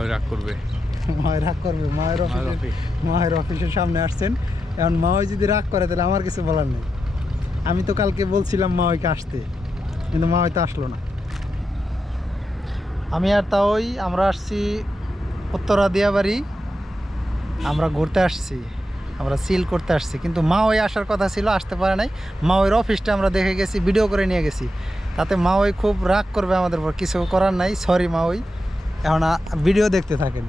ওই রাগ করবে। মায়ের রাগ করবে মায়ের মায়ের অফিসে মায়ের অফিসের সামনে আসছেন। এখন মাওই যদি রাগ করে তাহলে আমার কিছু বলার নেই। আমি তো কালকে বলছিলাম মাওইকে আসতে কিন্তু মাওই তো আসলো না। আমি আর তাওই আমরা আসছি উত্তরা দিয়াবাড়ি। আমরা ঘুরতে আসছি আমরা সিল করতে আসছি। কিন্তু মা ওই আসার কথা ছিল আসতে পারে নাই। মা ওই অফিসটা আমরা দেখে গেছি ভিডিও করে নিয়ে গেছি। তাতে মা ওই খুব রাগ করবে আমাদের উপর কিছু করার নাই। সরি মা ওই। এখন ভিডিও দেখতে থাকেন।